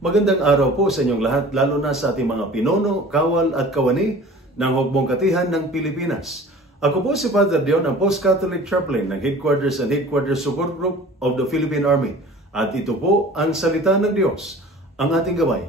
Magandang araw po sa inyong lahat, lalo na sa ating mga pinuno, kawal at kawani ng Hukbong Katihan ng Pilipinas. Ako po si Father Dion, ang Post-Catholic Chaplain ng Headquarters and Headquarters Support Group of the Philippine Army. At ito po ang Salita ng Diyos, ang ating gabay.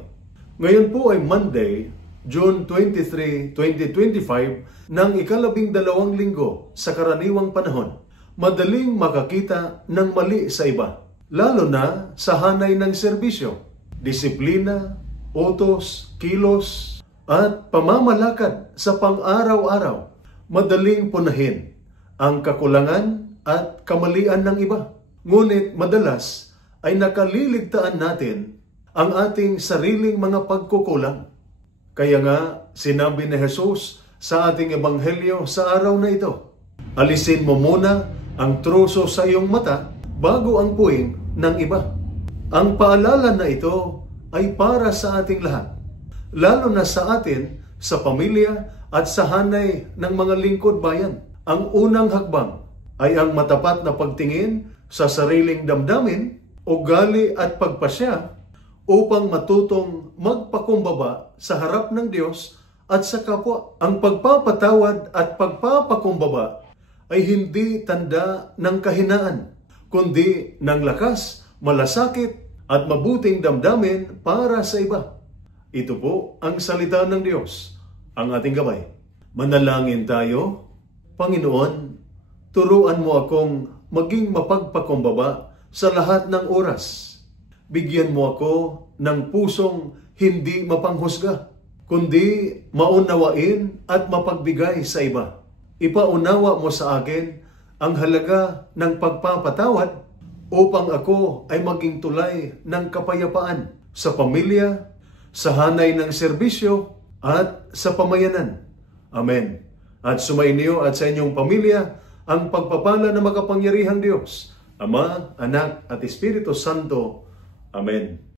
Ngayon po ay Monday, June 23, 2025, ng ika-12 linggo sa karaniwang panahon. Madaling makakita ng mali sa iba, lalo na sa hanay ng serbisyo, disiplina, utos, kilos, at pamamalakad sa pang-araw-araw. Madaling punahin ang kakulangan at kamalian ng iba. Ngunit madalas ay nakaliligtaan natin ang ating sariling mga pagkukulang. Kaya nga sinabi ni Jesus sa ating ebanghelyo sa araw na ito, alisin mo muna ang troso sa iyong mata bago ang puwing ng iba. Ang paalala na ito ay para sa ating lahat, lalo na sa atin, sa pamilya at sa hanay ng mga lingkod bayan. Ang unang hakbang ay ang matapat na pagtingin sa sariling damdamin, ugali at pagpasya upang matutong magpakumbaba sa harap ng Diyos at sa kapwa. Ang pagpapatawad at pagpapakumbaba ay hindi tanda ng kahinaan, kundi ng lakas, malasakit at mabuting damdamin para sa iba. Ito po ang salita ng Diyos, ang ating gabay. Manalangin tayo. Panginoon, turuan mo akong maging mapagpakumbaba sa lahat ng oras. Bigyan mo ako ng pusong hindi mapanghusga, kundi maunawain at mapagbigay sa iba. Ipaunawa mo sa akin ang halaga ng pagpapatawad upang ako ay maging tulay ng kapayapaan sa pamilya, sa hanay ng serbisyo, at sa pamayanan. Amen. At sumainyo at sa inyong pamilya ang pagpapala ng makapangyarihang Diyos, Ama, Anak, at Espiritu Santo. Amen.